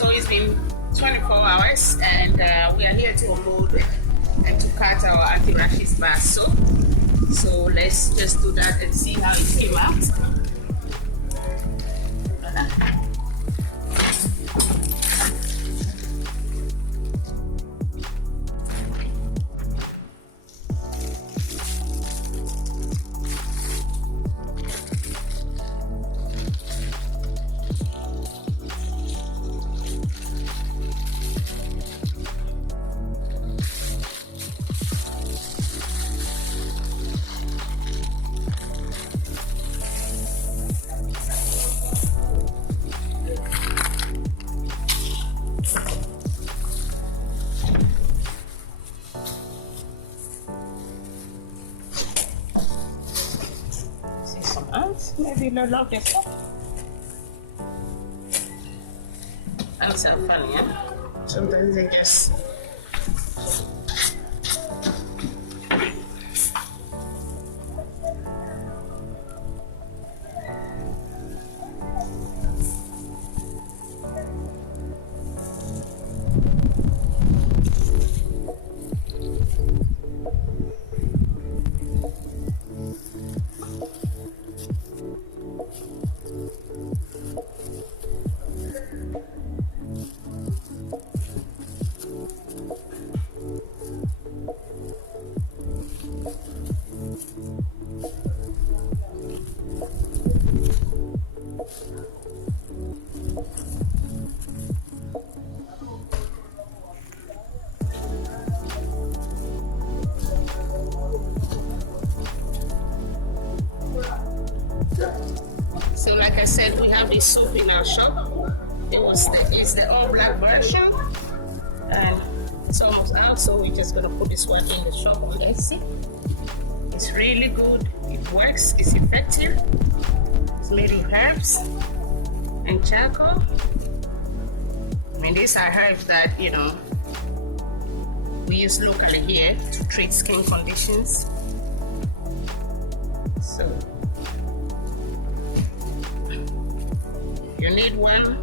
So it's been 24 hours and we are here to unload and to cut our anti-rashes bar soap. So let's just do that and see how it came out. Maybe no love this. That's so funny, yeah? Sometimes they just so like I said, we have this soap in our shop. It's the all black version and it's almost out, so we're just gonna put this one in the shop on Etsy. It's really good, it works, it's effective. It's made with herbs and charcoal. I mean, these are herbs that, you know, we use locally here to treat skin conditions. So you need one,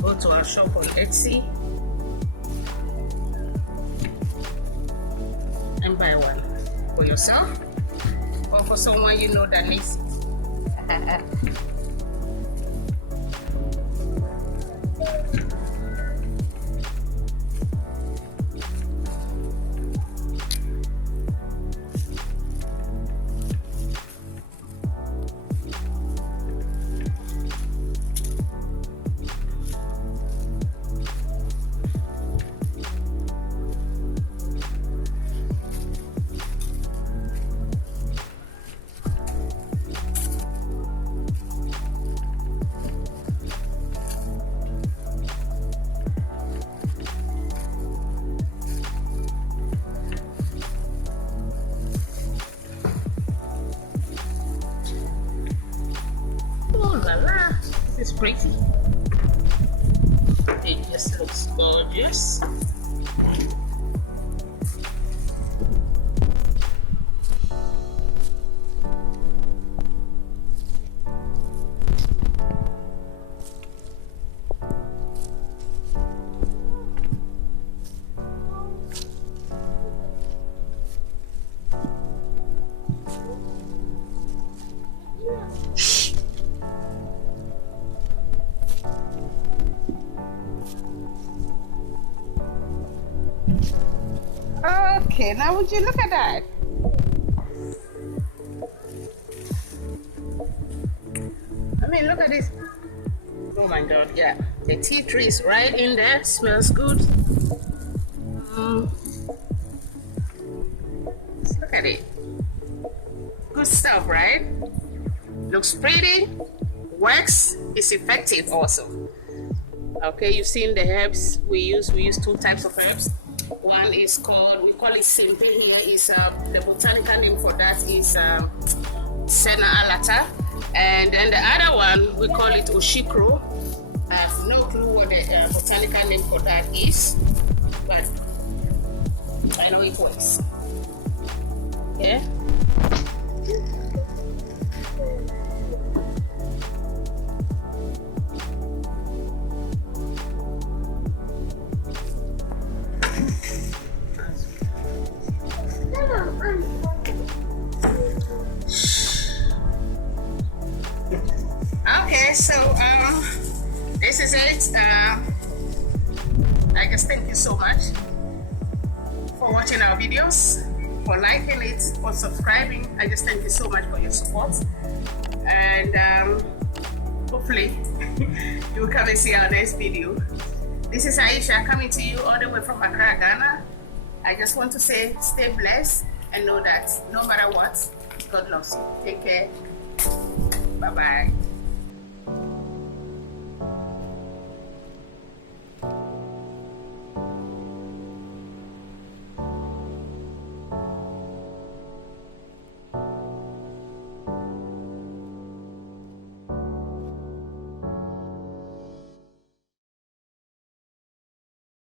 go to our shop on Etsy and buy one for yourself or for someone you know that needs it. This is pretty. It just looks gorgeous. Okay, now would you look at that? I mean, look at this. Oh my God, yeah. The tea tree is right in there. Smells good. Let's look at it. Good stuff, right? Looks pretty. Works. It's effective also. Okay, you've seen the herbs we use. We use two types of herbs. One is called, we call it simpe here, is the botanical name for that is Senna alata, and then the other one we call it oshikro. I have no clue what the botanical name for that is, but I know it works. Yeah. is it. I guess thank you so much for watching our videos, for liking it, for subscribing. I just thank you so much for your support, and hopefully you will come and see our next video. This is Aisha coming to you all the way from Accra, Ghana. I just want to say stay blessed and know that no matter what, God loves you. Take care. Bye-bye.